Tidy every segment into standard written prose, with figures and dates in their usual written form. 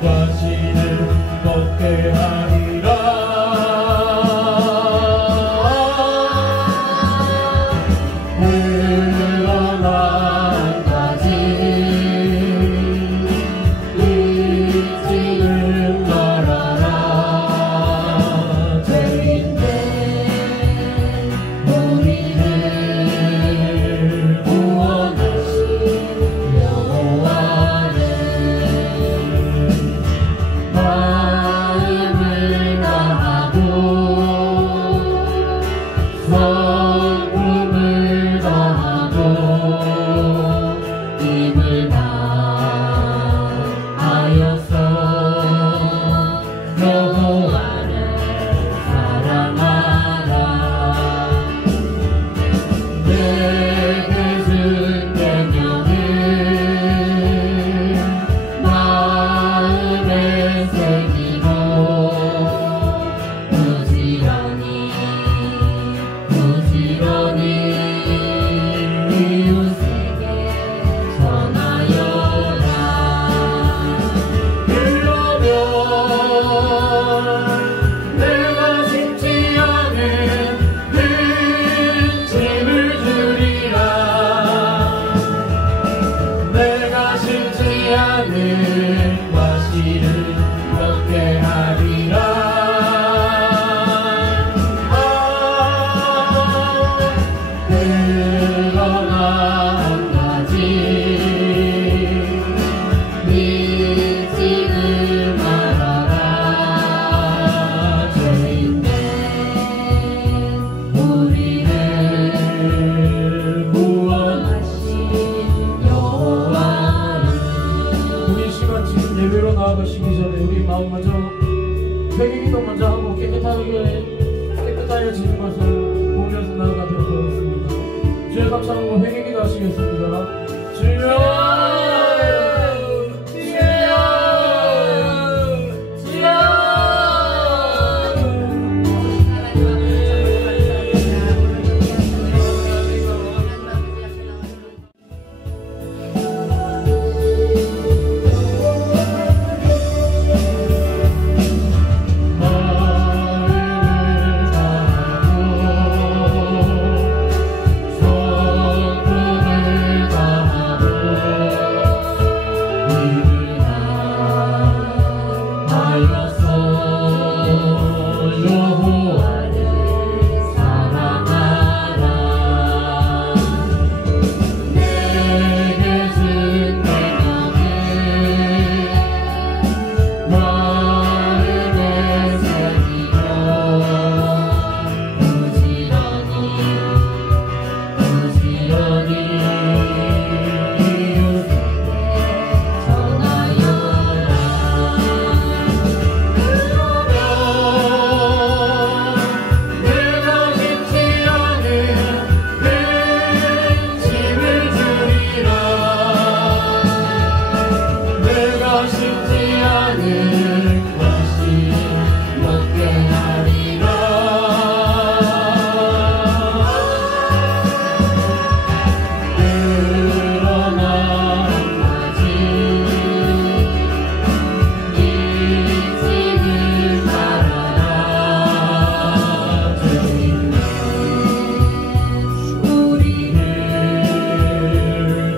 과실을 먹게 하리라. 그러나 한 가지 잊지는 말아라. 죄인된 우리를 구원하신 여호와는 마음을 다하고 성품을 다하고 입을 다하여서 여호와를 사랑하라. 내게 준 계명을 마음에 새기고 부지런히 이웃에게 전하여라. 그러면 내가 심지 않은 큰 짐을 주리라. 내가 심지 않은 과실을 먹게 하리라. 그러나 한 가지 잊지는 말아라. 죄인된 우리를 구원하신 여호와는. 우리 시간 지금 예배로 나아가시기 전에 우리 마음 먼저 회개기도 먼저 하고 깨끗하여지는 것을 보면서 나아가도록 하겠습니다. 주의 감사하고 회개기도 하시겠습니다. 주여, 주여, 주여.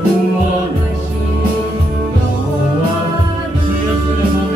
구원하신 여호와 주 예수의 몸에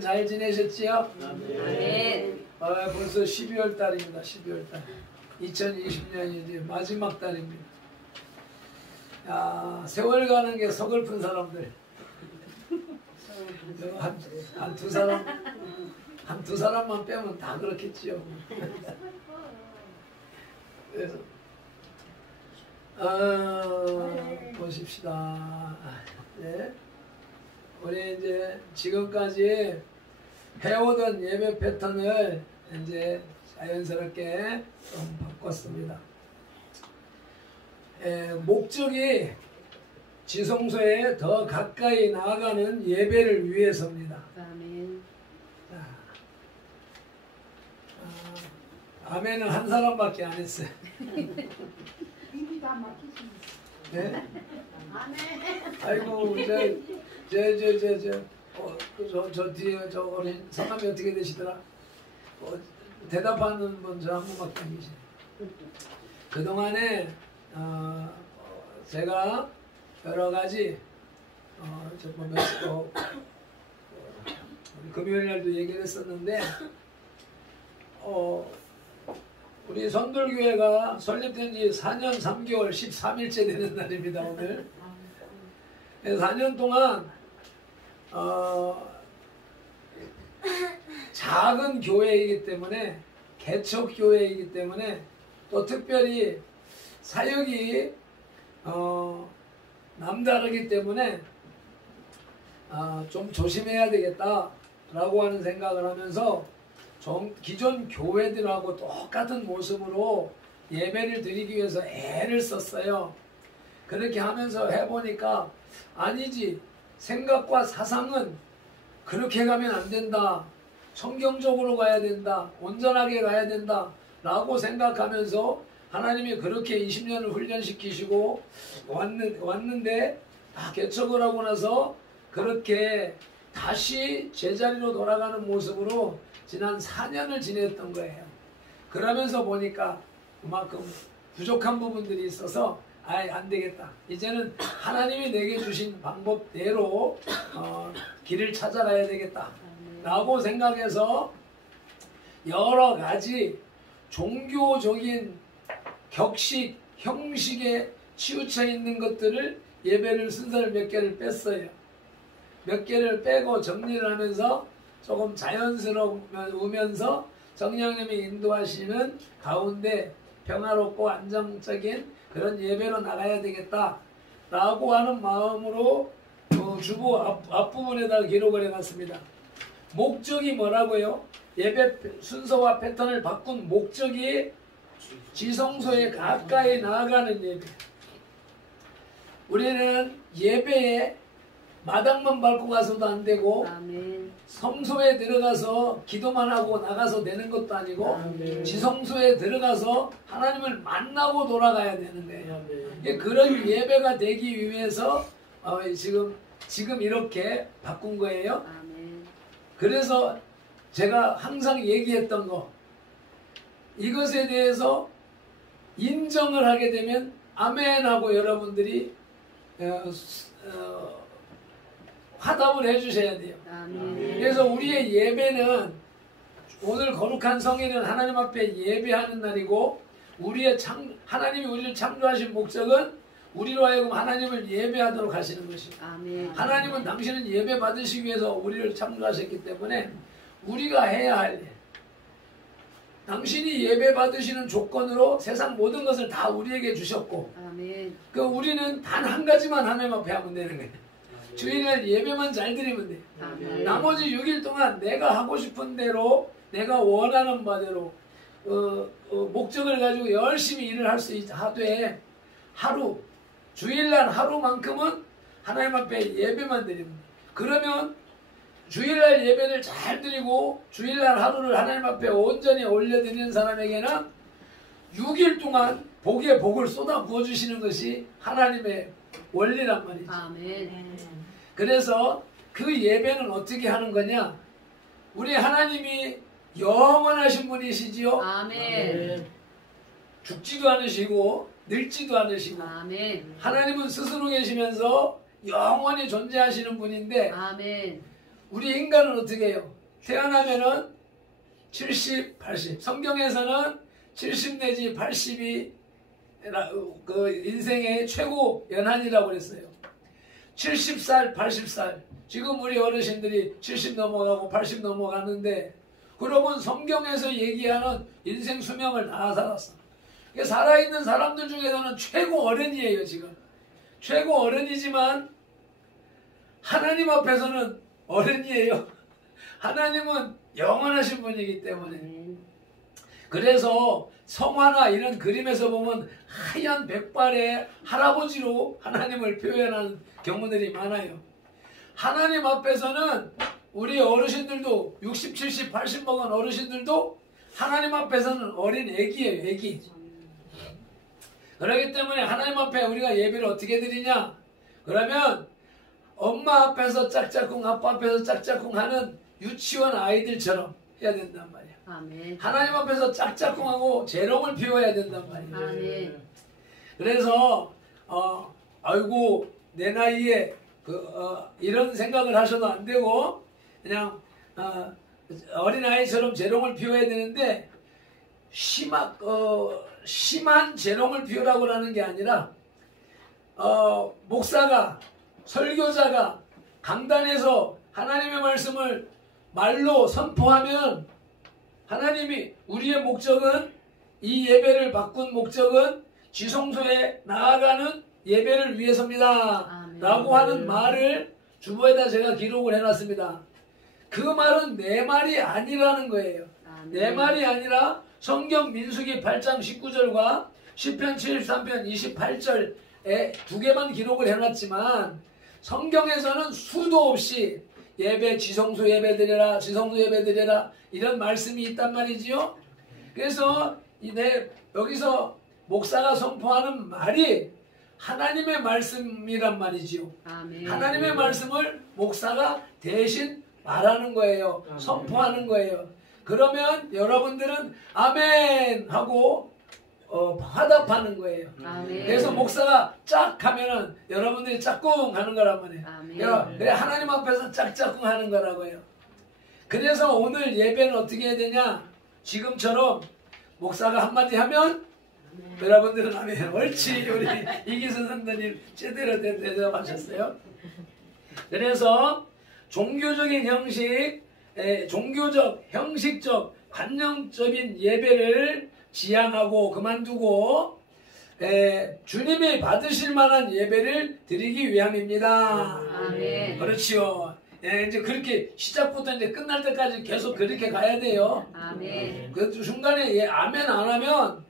주간 잘 지내셨지요? 아멘. 벌써 12월 달입니다. 12월 달. 2020년이 이제 마지막 달입니다. 야, 세월 가는 게 서글픈 사람들. 한 두 사람만 빼면 다 그렇겠지요. 그래서 보십시다. 네. 우리 이제 지금까지 해오던 예배 패턴을 이제 자연스럽게 좀 바꿨습니다. 목적이 지성소에 더 가까이 나아가는 예배를 위해서입니다. 아멘. 아멘은 한 사람밖에 안 했어요. 이미 다 막히시네. 네? 아멘. 아이고 저 뒤에 저 어린 성함이 어떻게 되시더라? 대답하는 분 저 한 분밖에 안 계시네. 그 동안에 제가 여러 가지 금요일 날도 얘기를 했었는데 우리 선돌교회가 설립된 지 4년 3개월 13일째 되는 날입니다. 오늘 4년 동안 작은 교회이기 때문에 개척 교회이기 때문에 또 특별히 사역이 남다르기 때문에 좀 조심해야 되겠다라고 하는 생각을 하면서 좀 기존 교회들하고 똑같은 모습으로 예배를 드리기 위해서 애를 썼어요. 그렇게 하면서 해보니까 아니지, 생각과 사상은 그렇게 가면 안 된다, 성경적으로 가야 된다, 온전하게 가야 된다 라고 생각하면서 하나님이 그렇게 20년을 훈련시키시고 왔는데 다 개척을 하고 나서 그렇게 다시 제자리로 돌아가는 모습으로 지난 4년을 지냈던 거예요. 그러면서 보니까 그만큼 부족한 부분들이 있어서 안 되겠다. 이제는 하나님이 내게 주신 방법대로 길을 찾아가야 되겠다 라고 생각해서 여러 가지 종교적인 격식, 형식에 치우쳐 있는 것들을 예배를 순서를 몇 개를 뺐어요. 몇 개를 빼고 정리를 하면서 조금 자연스러우면서 성령님이 인도하시는 가운데 평화롭고 안정적인 그런 예배로 나가야 되겠다 라고 하는 마음으로 주보 앞부분에다가 기록을 해놨습니다. 목적이 뭐라고요? 예배 순서와 패턴을 바꾼 목적이 지성소에 가까이 나아가는 예배. 우리는 예배에 마당만 밟고 가서도 안 되고 아멘. 성소에 들어가서 기도만 하고 나가서 되는 것도 아니고 아멘. 지성소에 들어가서 하나님을 만나고 돌아가야 되는 거예요. 아멘. 그런 예배가 되기 위해서 지금 이렇게 바꾼 거예요. 아멘. 그래서 제가 항상 얘기했던 거, 이것에 대해서 인정을 하게 되면 아멘하고 여러분들이 화답을 해주셔야 돼요. 아멘. 그래서 우리의 예배는 오늘 거룩한 성일은 하나님 앞에 예배하는 날이고 하나님이 우리를 창조하신 목적은 우리로 하여금 하나님을 예배하도록 하시는 것입니다. 아멘. 하나님은 당신은 예배 받으시기 위해서 우리를 창조하셨기 때문에 우리가 해야 할 일, 당신이 예배 받으시는 조건으로 세상 모든 것을 다 우리에게 주셨고 아멘. 우리는 단 한 가지만 하나님 앞에 하면 되는 거예요. 주일날 예배만 잘 드리면 돼요. 아멘. 나머지 6일 동안 내가 하고 싶은 대로 내가 원하는 바대로 목적을 가지고 열심히 일을 할 수 하되 주일날 하루만큼은 하나님 앞에 예배만 드립니다. 그러면 주일날 예배를 잘 드리고 주일날 하루를 하나님 앞에 온전히 올려드리는 사람에게는 6일 동안 복에 복을 쏟아 부어주시는 것이 하나님의 원리란 말이죠. 아멘. 그래서 그 예배는 어떻게 하는 거냐? 우리 하나님이 영원하신 분이시지요. 아멘. 죽지도 않으시고 늙지도 않으시고 아멘. 하나님은 스스로 계시면서 영원히 존재하시는 분인데 아멘. 우리 인간은 어떻게 해요? 태어나면은 70, 80. 성경에서는 70 내지 80이 그 인생의 최고 연한이라고 그랬어요. 70살, 80살. 지금 우리 어르신들이 70 넘어가고 80 넘어가는데, 그러면 성경에서 얘기하는 인생 수명을 다 살았어. 살아있는 사람들 중에서는 최고 어른이에요, 지금. 최고 어른이지만 하나님 앞에서는 어른이에요. 하나님은 영원하신 분이기 때문에. 그래서 성화나 이런 그림에서 보면 하얀 백발의 할아버지로 하나님을 표현하는 경우들이 많아요. 하나님 앞에서는 우리 어르신들도 60, 70, 80 먹은 어르신들도 하나님 앞에서는 어린 애기예요, 애기. 그렇기 때문에 하나님 앞에 우리가 예배를 어떻게 드리냐? 그러면 엄마 앞에서 짝짝꿍, 아빠 앞에서 짝짝꿍 하는 유치원 아이들처럼 해야 된단 말이야. 아멘. 하나님 앞에서 짝짝꿍하고 재롱을 피워야 된단 말이야. 아멘. 그래서 아이고 내 나이에 이런 생각을 하셔도 안 되고 그냥 어린아이처럼 재롱을 피워야 되는데, 심한 재롱을 피우라고 하는 게 아니라 목사가, 설교자가 강단에서 하나님의 말씀을 말로 선포하면, 하나님이 우리의 목적은, 이 예배를 바꾼 목적은 지성소에 나아가는 예배를 위해서입니다. 아멘. 라고 하는 말을 주보에다 제가 기록을 해놨습니다. 그 말은 내 말이 아니라는 거예요. 아멘. 내 말이 아니라 성경 민수기 8장 19절과 시편 73편 28절에 두 개만 기록을 해놨지만, 성경에서는 수도 없이 예배, 지성소 예배 드려라, 지성소 예배 드려라, 이런 말씀이 있단 말이지요. 그래서 여기서 목사가 선포하는 말이 하나님의 말씀이란 말이지요. 아멘. 하나님의 말씀을 목사가 대신 말하는 거예요. 선포하는 거예요. 그러면 여러분들은 아멘 하고 화답하는 거예요. 아멘. 그래서 목사가 짝 하면은 여러분들이 짝꿍 하는 거란 말이에요. 아멘. 그래 하나님 앞에서 짝짝꿍 하는 거라고요. 그래서 오늘 예배는 어떻게 해야 되냐? 지금처럼 목사가 한마디 하면 여러분들은 아멘. 옳지. 우리 이기선 선생님 제대로 대답하셨어요. 그래서 종교적인 형식, 종교적, 형식적, 관념적인 예배를 지향하고 그만두고 주님이 받으실 만한 예배를 드리기 위함입니다. 아멘. 그렇지요. 이제 그렇게 시작부터 이제 끝날 때까지 계속 그렇게 가야 돼요. 아멘. 그 중간에 아멘 안 하면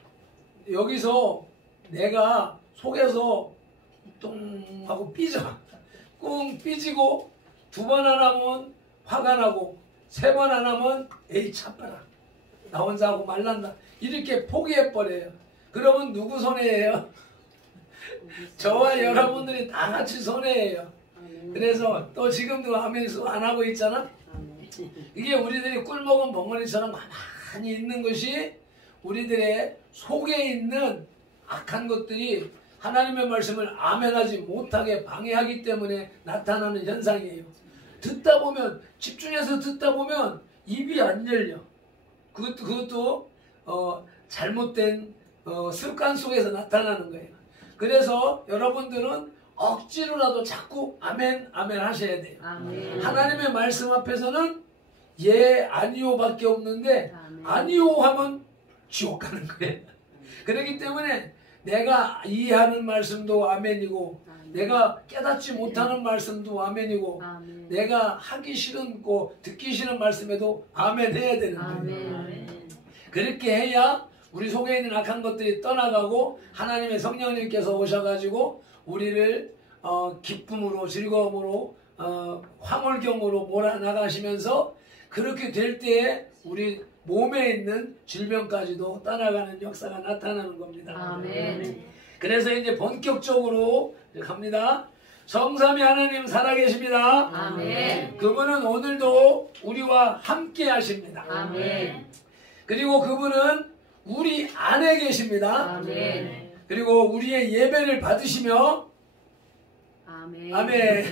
여기서 내가 속에서 뚱 하고 삐져. 꿍 삐지고, 두 번 안 하면 화가 나고, 세 번 안 하면 에이 참봐라. 나 혼자 하고 말란다. 이렇게 포기해버려요. 그러면 누구 손해예요? 저와 여러분들이 다 같이 손해예요. 그래서 또 지금도 아멘 안 하고 있잖아. 이게 우리들이 꿀먹은 벙어리처럼 가만히 있는 것이 우리들의 속에 있는 악한 것들이 하나님의 말씀을 아멘하지 못하게 방해하기 때문에 나타나는 현상이에요. 듣다 보면, 집중해서 듣다 보면 입이 안 열려. 그것도 잘못된 습관 속에서 나타나는 거예요. 그래서 여러분들은 억지로라도 자꾸 아멘 아멘 하셔야 돼요. 아멘. 하나님의 말씀 앞에서는 예 아니요 밖에 없는데, 아멘. 아니요 하면 지옥 가는 거예요. 그렇기 때문에 내가 이해하는 말씀도 아멘이고, 아멘. 내가 깨닫지 못하는 말씀도 아멘이고, 아멘. 내가 하기 싫은 거 듣기 싫은 말씀에도 아멘 해야 되는 거예요. 아멘. 그렇게 해야 우리 속에 있는 악한 것들이 떠나가고 하나님의 성령님께서 오셔가지고 우리를 기쁨으로, 즐거움으로, 황홀경으로 몰아나가시면서, 그렇게 될 때에 우리 몸에 있는 질병까지도 떠나가는 역사가 나타나는 겁니다. 아멘. 그래서 이제 본격적으로 갑니다. 성삼위 하나님 살아계십니다. 아멘. 그분은 오늘도 우리와 함께 하십니다. 아멘. 그리고 그분은 우리 안에 계십니다. 아멘. 그리고 우리의 예배를 받으시며 아멘. 아멘.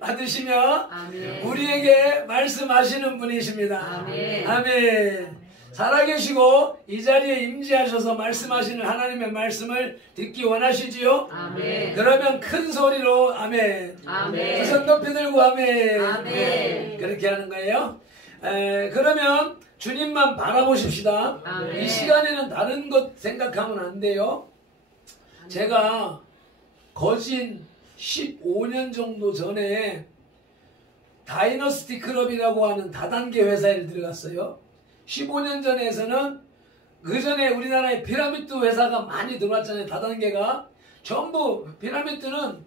받으시며 아멘. 우리에게 말씀하시는 분이십니다. 아멘. 아멘. 살아계시고 이 자리에 임재하셔서 말씀하시는 하나님의 말씀을 듣기 원하시지요? 아멘. 그러면 큰 소리로 아멘. 아멘. 두 손 높이 들고 아멘. 아멘. 그렇게 하는 거예요. 그러면 주님만 바라보십시다. 아멘. 이 시간에는 다른 것 생각하면 안 돼요. 제가 거진 15년 정도 전에 다이너스티 클럽이라고 하는 다단계 회사에 들어갔어요. 15년 전에서는 그 전에 우리나라에 피라미드 회사가 많이 들어왔잖아요. 다단계가 전부 피라미드는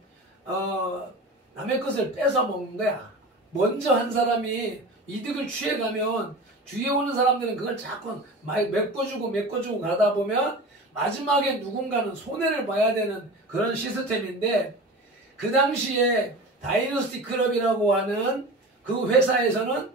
남의 것을 뺏어 먹는 거야. 먼저 한 사람이 이득을 취해가면 뒤에 오는 사람들은 그걸 자꾸 메꿔주고 가다 보면 마지막에 누군가는 손해를 봐야 되는 그런 시스템인데, 그 당시에 다이너스티 클럽이라고 하는 그 회사에서는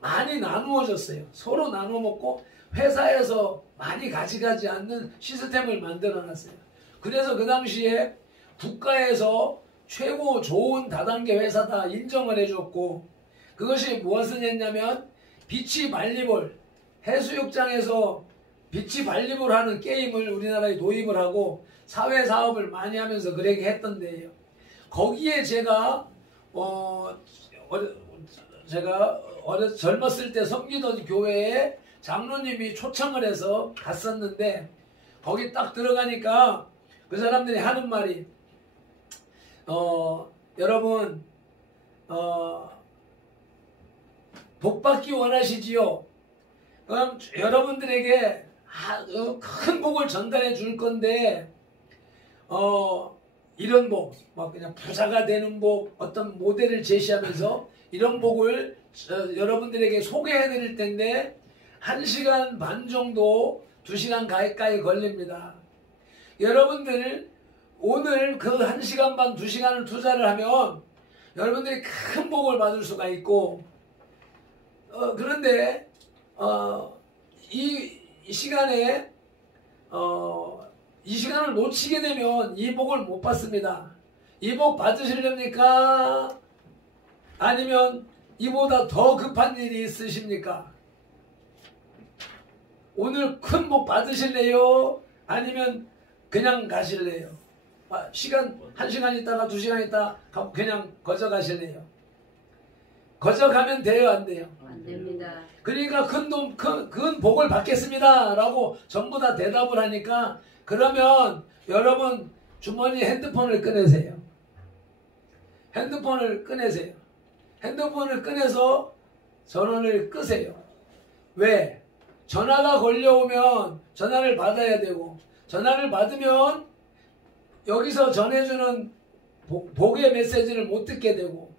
많이 나누어졌어요. 서로 나눠 먹고 회사에서 많이 가져가지 않는 시스템을 만들어 놨어요. 그래서 그 당시에 국가에서 최고 좋은 다단계 회사다 인정을 해줬고, 그것이 무엇을 했냐면 비치 발리볼, 해수욕장에서 비치 발리볼 하는 게임을 우리나라에 도입을 하고 사회사업을 많이 하면서 그렇게 했던데요. 거기에 제가 젊었을 때 섬기던 교회에 장로님이 초청을 해서 갔었는데, 거기 딱 들어가니까 그 사람들이 하는 말이 여러분 복 받기 원하시지요? 그럼 여러분들에게 큰 복을 전달해 줄 건데 이런 복, 막 그냥 부자가 되는 복, 어떤 모델을 제시하면서 이런 복을 여러분들에게 소개해 드릴 텐데 1시간 반 정도 2시간 가까이 걸립니다. 여러분들 오늘 그 1시간 반 2시간을 투자를 하면 여러분들이 큰 복을 받을 수가 있고, 그런데 이 시간에 이 시간을 놓치게 되면 이 복을 못 받습니다. 이 복 받으시렵니까? 아니면 이보다 더 급한 일이 있으십니까? 오늘 큰 복 받으실래요? 아니면 그냥 가실래요? 1시간 있다가 2시간 있다가 그냥 거저 가실래요? 거저 가면 돼요? 안 돼요? 안 됩니다. 그러니까 큰 복을 받겠습니다 라고 전부 다 대답을 하니까, 그러면 여러분 주머니 핸드폰을 꺼내세요. 핸드폰을 꺼내서 전원을 끄세요. 왜? 전화가 걸려오면 전화를 받아야 되고, 전화를 받으면 여기서 전해주는 복의 메시지를 못 듣게 되고,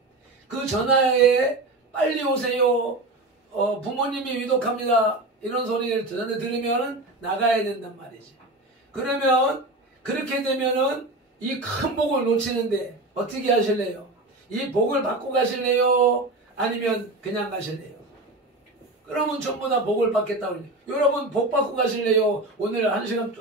그 전화에 빨리 오세요, 부모님이 위독합니다, 이런 소리를 전에 들으면 나가야 된단 말이지. 그러면 그렇게 되면은 이 큰 복을 놓치는데 어떻게 하실래요? 이 복을 받고 가실래요? 아니면 그냥 가실래요? 그러면 전부 다 복을 받겠다고 그래요. 여러분 복 받고 가실래요? 오늘 1시간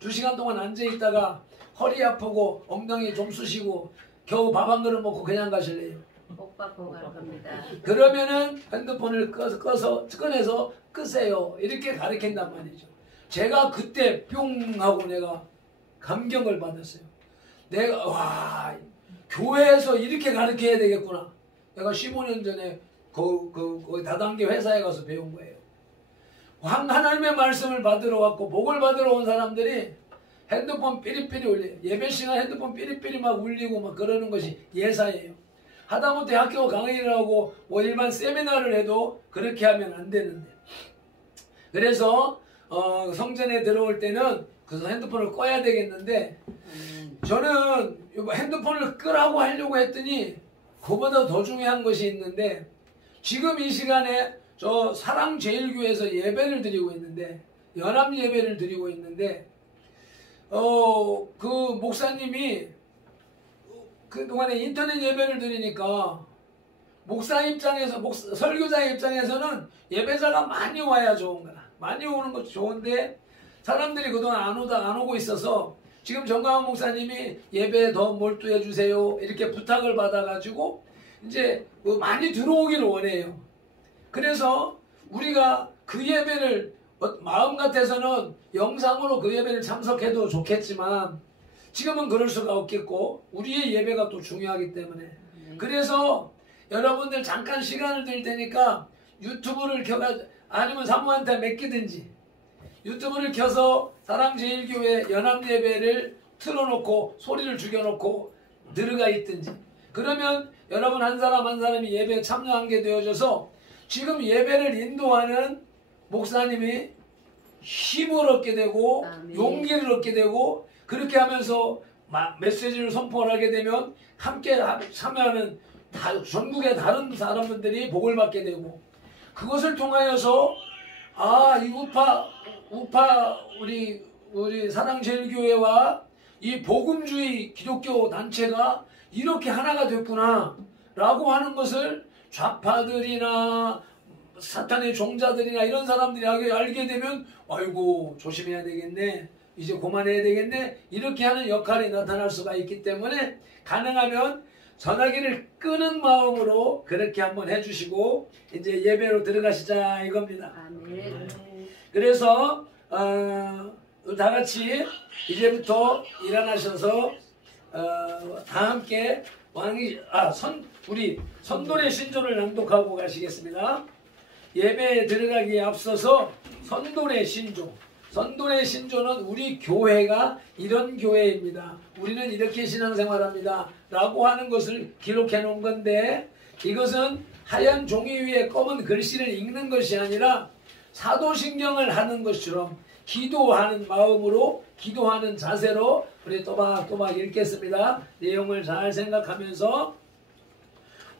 2시간 동안 앉아있다가 허리 아프고 엉덩이 좀 쑤시고 겨우 밥 한 그릇 먹고 그냥 가실래요? 복 받고 갈 겁니다. 그러면은 핸드폰을 꺼내서 끄세요. 이렇게 가르친단 말이죠. 제가 그때 뿅 하고 내가 감격을 받았어요. 내가 교회에서 이렇게 가르쳐야 되겠구나. 내가 15년 전에 그 다단계 회사에 가서 배운 거예요. 하나님의 말씀을 받으러 왔고 복을 받으러 온 사람들이 핸드폰 삐리삐리 울려요. 예배 시간 핸드폰 삐리삐리 막 울리고 막 그러는 것이 예사예요. 하다못해 학교 강의를 하고 뭐 일반 세미나를 해도 그렇게 하면 안 되는데, 그래서 성전에 들어올 때는 그 핸드폰을 꺼야 되겠는데, 저는 핸드폰을 끄라고 하려고 했더니 그보다 더 중요한 것이 있는데, 지금 이 시간에 저 사랑제일교회에서 예배를 드리고 있는데, 연합 예배를 드리고 있는데, 그 목사님이 그동안에 인터넷 예배를 드리니까 목사 입장에서, 설교자 입장에서는 예배자가 많이 와야 좋은 거야. 많이 오는 것도 좋은데 사람들이 그동안 안 오고 있어서 지금 정강원 목사님이 예배에 더 몰두해 주세요 이렇게 부탁을 받아가지고 이제 많이 들어오기를 원해요. 그래서 우리가 그 예배를 마음 같아서는 영상으로 그 예배를 참석해도 좋겠지만 지금은 그럴 수가 없겠고 우리의 예배가 또 중요하기 때문에 그래서 여러분들 잠깐 시간을 드릴 테니까 유튜브를 켜가지고 아니면 사모한테 맡기든지 유튜브를 켜서 사랑제일교회 연합예배를 틀어놓고 소리를 죽여놓고 들어가 있든지 그러면 여러분 한 사람 한 사람이 예배에 참여하게 되어져서 지금 예배를 인도하는 목사님이 힘을 얻게 되고 아멘. 용기를 얻게 되고 그렇게 하면서 메시지를 선포하게 되면 함께 참여하는 전국의 다른 사람들이 복을 받게 되고 그것을 통하여서 이 우파 우리 사랑제일교회와 이 복음주의 기독교 단체가 이렇게 하나가 됐구나 라고 하는 것을 좌파들이나 사탄의 종자들이나 이런 사람들이 알게 되면 아이고 조심해야 되겠네 이제 그만해야 되겠네 이렇게 하는 역할이 나타날 수가 있기 때문에 가능하면 전화기를 끄는 마음으로 그렇게 한번 해주시고 이제 예배로 들어가시자 이겁니다. 아멘. 그래서 다 같이 이제부터 일어나셔서 다 함께 우리 선돌의 신조를 낭독하고 가시겠습니다. 예배에 들어가기에 앞서서 선돌의 신조. 선돌의 신조는 우리 교회가 이런 교회입니다. 우리는 이렇게 신앙생활합니다. 라고 하는 것을 기록해 놓은 건데 이것은 하얀 종이 위에 검은 글씨를 읽는 것이 아니라 사도신경을 하는 것처럼 기도하는 마음으로 기도하는 자세로 우리 또박또박 읽겠습니다. 내용을 잘 생각하면서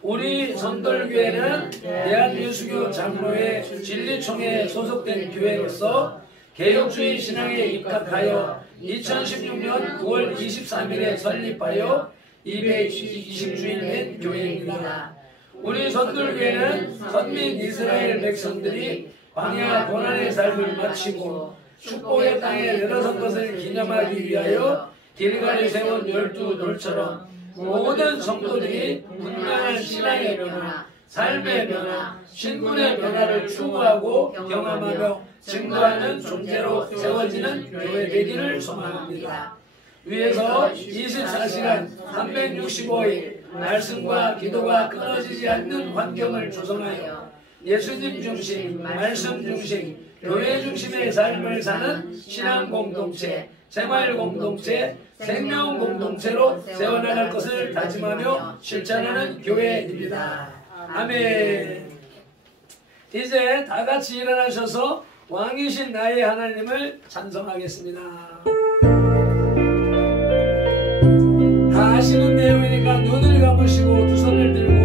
우리 선돌교회는 대한예수교 장로회 진리총회에 소속된 교회로서 개혁주의 신앙에 입각하여 2016년 9월 23일에 설립하여 220주일 된 교회입니다. 우리 선돌교회는 선민 이스라엘 백성들이 광야 고난의 삶을 마치고 축복의 땅에 내려선 것을 기념하기 위하여 길갈에 세운 12돌처럼 모든 성도들이 분명한 신앙의 변화, 삶의 변화, 신분의 변화를 추구하고 경험하며 증거하는 존재로 세워지는 교회 되기를 소망합니다. 위에서 24시간 365일 말씀과 기도가 끊어지지 않는 환경을 조성하여 예수님 중심, 말씀 중심, 교회 중심의 삶을 사는 신앙 공동체, 생활 공동체, 생명 공동체로 세워나갈 것을 다짐하며 실천하는 교회입니다. 아멘. 이제 다 같이 일어나셔서 왕이신 나의 하나님을 찬송하겠습니다. 다 아시는 내용이니까 눈을 감으시고 두 손을 들고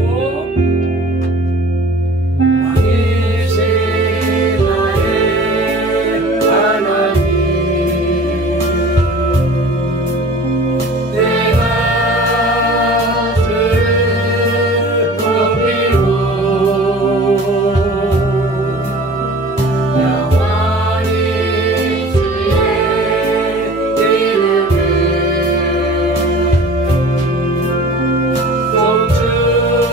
주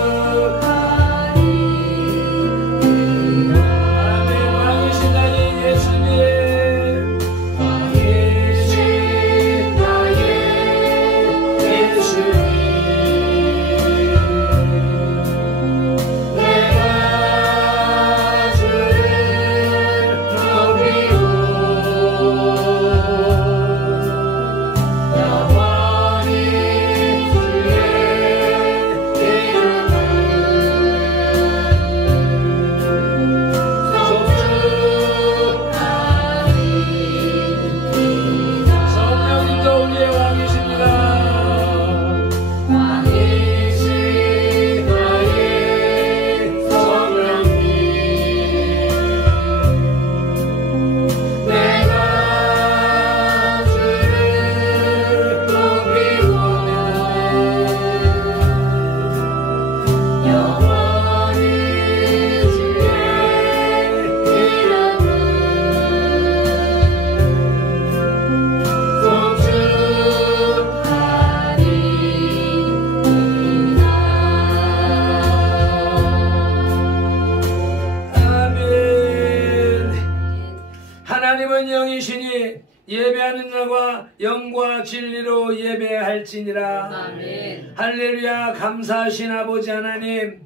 하나님은 영이시니 예배하는 자가 영과 진리로 예배할지니라. 아멘. 할렐루야. 감사하신 아버지 하나님,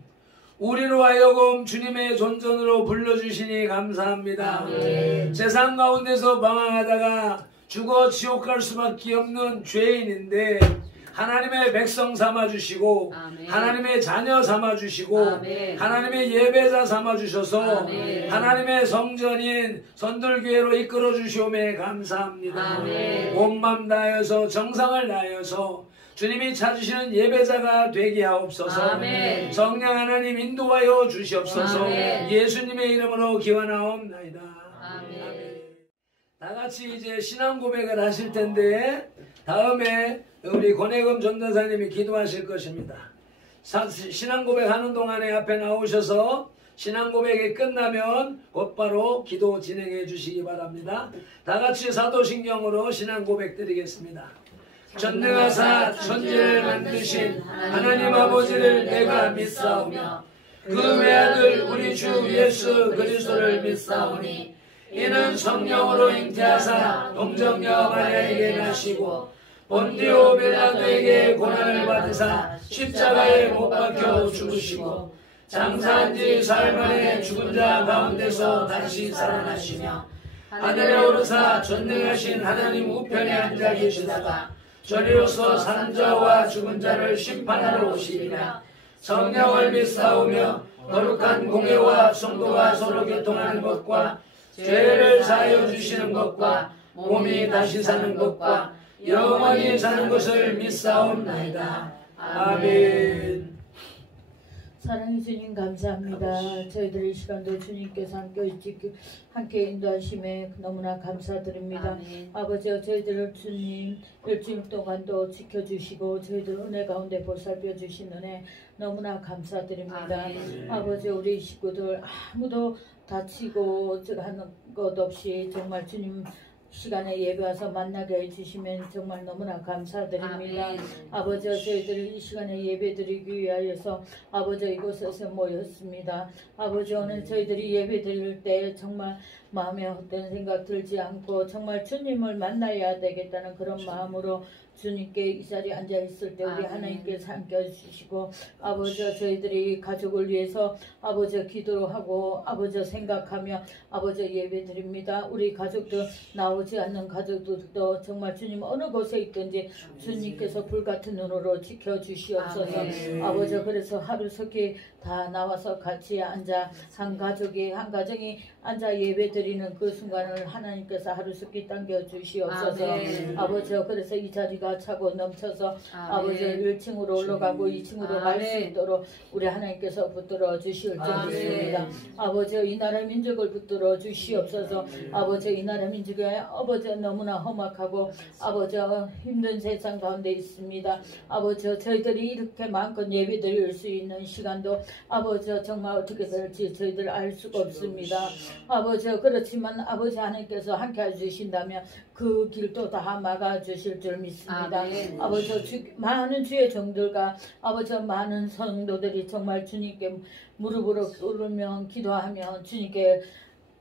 우리로 하여금 주님의 존전으로 불러주시니 감사합니다. 아멘. 세상 가운데서 방황하다가 죽어 지옥 갈 수밖에 없는 죄인인데 하나님의 백성 삼아주시고 아멘. 하나님의 자녀 삼아주시고 아멘. 하나님의 예배자 삼아주셔서 아멘. 하나님의 성전인 선들교회로 이끌어주시오매 감사합니다. 아멘. 온 맘 다하여서 정성을 다하여서 주님이 찾으시는 예배자가 되게 하옵소서. 아멘. 성령 하나님 인도하여 주시옵소서. 아멘. 예수님의 이름으로 기원하옵나이다. 아멘. 다 같이 이제 신앙 고백을 하실 텐데 다음에 우리 권혜금 전도사님이 기도하실 것입니다. 신앙 고백하는 동안에 앞에 나오셔서 신앙 고백이 끝나면 곧바로 기도 진행해 주시기 바랍니다. 다 같이 사도신경으로 신앙 고백 드리겠습니다. 전능하사 천지를 만드신 하나님 아버지를 내가 믿사오며 그 외아들 우리 주 예수 그리스도를 믿사오니 이는 성령으로 잉태하사 동정녀 마리아에게 나시고 본디오 빌라도에게 고난을 받으사 십자가에 못 박혀 죽으시고 장사한 지 사흘 만에 죽은 자 가운데서 다시 살아나시며 하늘에 오르사 전능하신 하나님 우편에 앉아 계시다가 저리로서 사는 자와 죽은 자를 심판하러 오시리라. 성령을 믿사오며 거룩한 공회와 성도가 서로 교통하는 것과 죄를 사하여 주시는 것과 몸이 다시 사는 것과 영원히 사는 것을 믿사옵나이다. 아멘. 사랑의 주님 감사합니다. 저희들의 시간도 주님께서 함께 인도하심에 너무나 감사드립니다. 아멘. 아버지 저희들을 주님 일주일 동안도 지켜주시고 저희들 은혜 가운데 보살펴 주신 은혜 너무나 감사드립니다. 아멘. 아버지 우리 식구들 아무도 다치고 하는 것 없이 정말 주님 시간에 예배 와서 만나게 해주시면 정말 너무나 감사드립니다. 아멘. 아버지 저희들 이 시간에 예배 드리기 위하여서 아버지 이곳에서 모였습니다. 아버지 오늘 저희들이 예배 드릴 때 정말 마음에 헛된 생각 들지 않고 정말 주님을 만나야 되겠다는 그런 마음으로 주님께 이 자리에 앉아 있을 때 우리 아멘. 하나님께서 함께 해주시고 아버지 저희들이 가족을 위해서 아버지 기도하고 아버지 생각하며 아버지 예배 드립니다. 우리 가족들 나오지 않는 가족들도 정말 주님 어느 곳에 있든지 주님께서 불같은 눈으로 지켜주시옵소서. 아멘. 아버지 그래서 하루속히 다 나와서 같이 앉아 한 가정이 앉아 예배 드리는 그 순간을 하나님께서 하루속히 당겨 주시옵소서. 아멘. 아버지 그래서 이 자리가 차고 넘쳐서 아버지 1층으로 올라가고 2층으로 갈 수 아멘. 있도록 우리 하나님께서 붙들어 주실 줄 아멘. 믿습니다. 아버지 이 나라 민족을 붙들어 주시옵소서. 아버지 이 나라 민족이 아버지 너무나 험악하고 아버지 힘든 세상 가운데 있습니다. 아버지 저희들이 이렇게 마음껏 예배 드릴 수 있는 시간도 아버지 정말 어떻게 될지 저희들 알 수가 없습니다. 아버지 그렇지만 아버지 하나님께서 함께 해주신다면 그 길도 다 막아주실 줄 믿습니다. 아멘. 아버지 많은 주의 종들과 아버지 많은 성도들이 정말 주님께 무릎으로 꿇으며 기도하며 주님께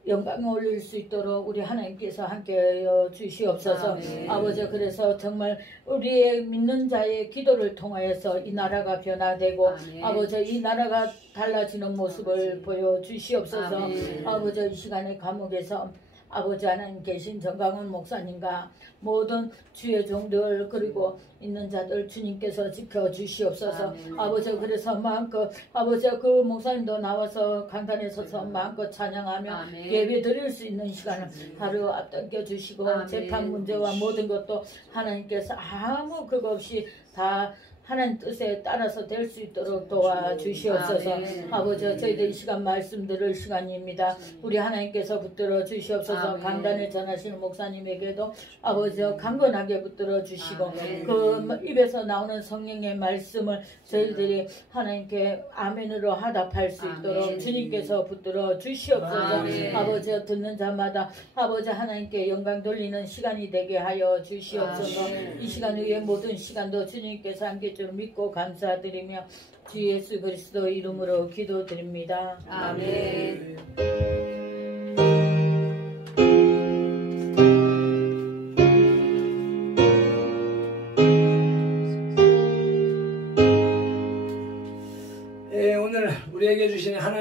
영광을 올릴 수 있도록 우리 하나님께서 함께 주시옵소서. 아멘. 아버지 그래서 정말 우리의 믿는 자의 기도를 통하여서 이 나라가 변화되고 아멘. 아버지 이 나라가 달라지는 모습을 보여주시옵소서. 아멘. 아버지 이 시간에 감옥에서 아버지 하나님 계신 정강훈 목사님과 모든 주의 종들 그리고 있는 자들 주님께서 지켜주시옵소서. 아멘. 아버지 그래서 마음껏 아버지 그 목사님도 나와서 강단에 서서 마음껏 찬양하며 아멘. 예배 드릴 수 있는 시간을 하루 앞당겨 주시고 아멘. 재판 문제와 모든 것도 하나님께서 아무 그거 없이 다 하나님 뜻에 따라서 될 수 있도록 도와주시옵소서. 아멘. 아버지 저희들 이 시간 말씀 들을 시간입니다. 우리 하나님께서 붙들어 주시옵소서. 아멘. 강단을 전하시는 목사님에게도 아버지 강건하게 붙들어 주시고 아멘. 그 입에서 나오는 성령의 말씀을 저희들이 하나님께 아멘으로 하답할 수 있도록 아멘. 주님께서 붙들어 주시옵소서. 아멘. 아버지 듣는 자마다 아버지 하나님께 영광 돌리는 시간이 되게 하여 주시옵소서. 아멘. 이 시간 위에 모든 시간도 주님께서 함께 줄 믿고 감사드리며 주 예수 그리스도 이름으로 기도드립니다. 아멘.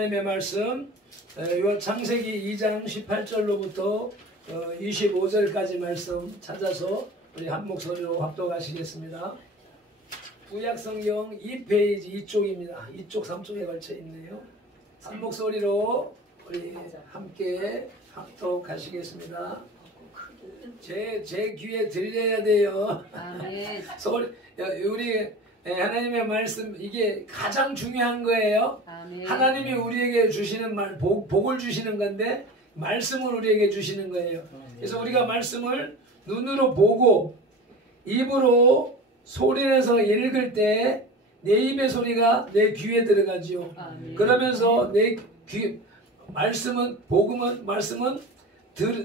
하나님의 말씀 요 창세기 2장 18절로부터 25절까지 말씀 찾아서 우리 한 목소리로 합독하시겠습니다. 구약성경 2페이지 이쪽입니다. 이쪽 3쪽에 걸쳐 있네요. 한 목소리로 우리 함께 합독하시겠습니다. 제 귀에 들려야 돼요. 아멘. 소리, 우리 하나님의 말씀 이게 가장 중요한 거예요. 아멘. 하나님이 우리에게 주시는 복을 주시는 건데 말씀을 우리에게 주시는 거예요. 그래서 우리가 말씀을 눈으로 보고 입으로 소리내서 읽을 때 내 입의 소리가 내 귀에 들어가지요. 아멘. 그러면서 내 귀 말씀은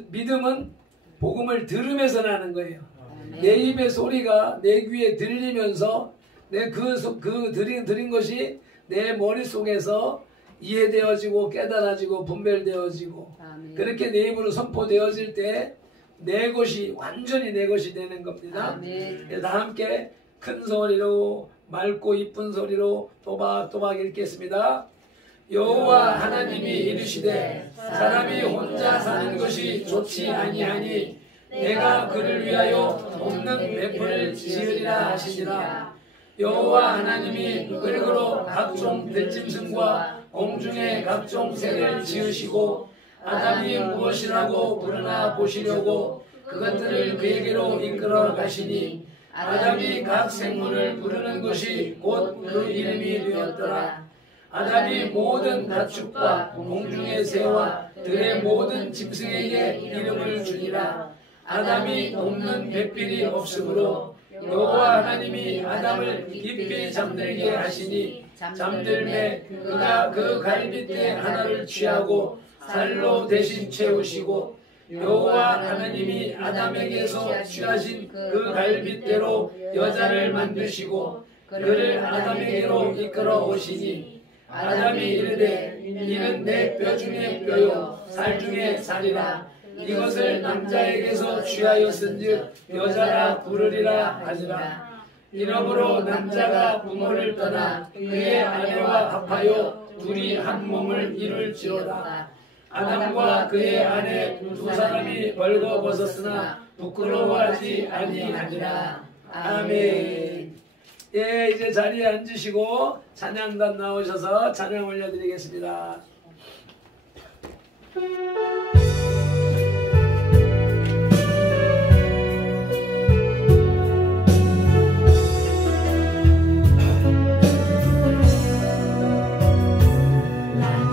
믿음은 복음을 들으면서 나는 거예요. 아멘. 내 입의 소리가 내 귀에 들리면서 내 들린 것이 내 머릿속에서 이해되어지고 깨달아지고 분별되어지고 아멘. 그렇게 내 입으로 선포되어질 때 내 것이 완전히 내 것이 되는 겁니다. 아멘. 그래서 다 함께 큰 소리로 맑고 이쁜 소리로 또박또박 읽겠습니다. 여호와 하나님이 이르시되 사람이 혼자 사는 것이 좋지 아니하니 내가 그를 위하여 돕는 맷불을 지으리라 하시니라. 여호와 하나님이 흙으로 각종 들짐승과 공중의 각종 새를 지으시고 아담이 무엇이라고 부르나 보시려고 그것들을 그에게로 이끌어 가시니 아담이 각 생물을 부르는 것이 곧 그 이름이 되었더라. 아담이 모든 가축과 공중의 새와 들의 모든 짐승에게 이름을 주니라. 아담이 돕는 배필이 없으므로 여호와 하나님이 아담을 깊이 잠들게 하시니 잠들매 그가 그 갈빗대 하나를 취하고 살로 대신 채우시고 여호와 하나님이 아담에게서 취하신 그 갈빗대로 여자를 만드시고 그를 아담에게로 이끌어 오시니 아담이 이르되 이는 내 뼈 중에 뼈요 살 중에 살이라. 이것을 남자에게서 취하였은즉 여자라 부르리라 하니라. 이러므로 남자가 부모를 떠나 그의 아내와 합하여 둘이 한 몸을 이룰지어다. 아담과 그의 아내 두 사람이 벌거벗었으나 부끄러워하지 아니하니라. 아멘. 예, 이제 자리에 앉으시고 찬양단 나오셔서 찬양 올려드리겠습니다.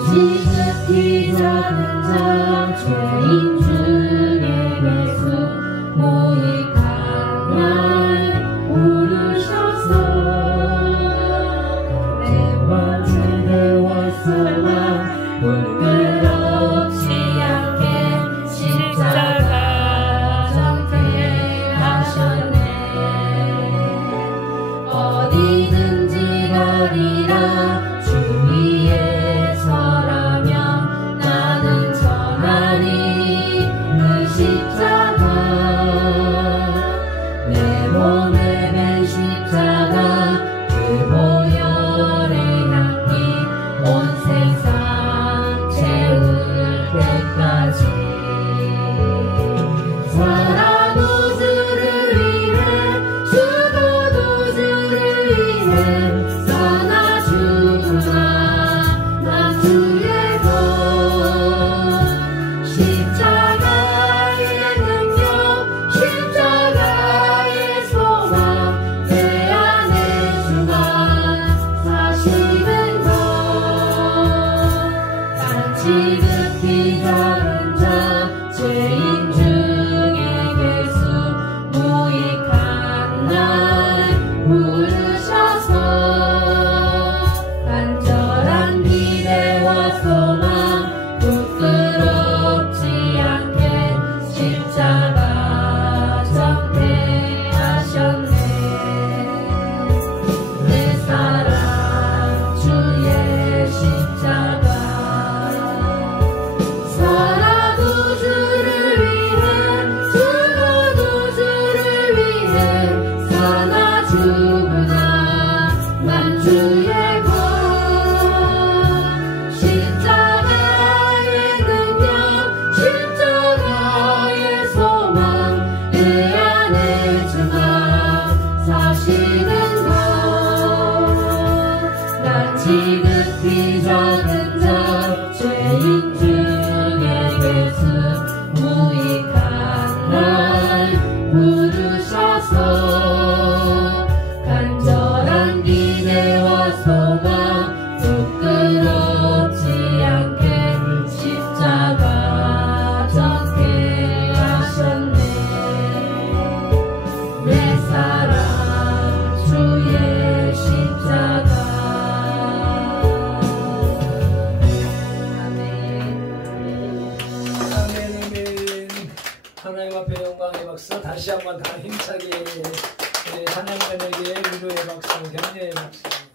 지극히 작은 자 죄인 중에 예수 모이 강나에 오르셔서 내 원수와 소망 부끄럽지 않게 지극히 작은 자 죄인 중에 괴수 무익한 날 부르셔서 간절한 기대와 소망 부끄럽지 않게 십자가 졌게 하셨네. 내 사랑 주의 십자가. 하나님 앞에 영광의 박수, 다시 한번 다 힘차게 찬양자에게 위로의 박수, 격려의 박수.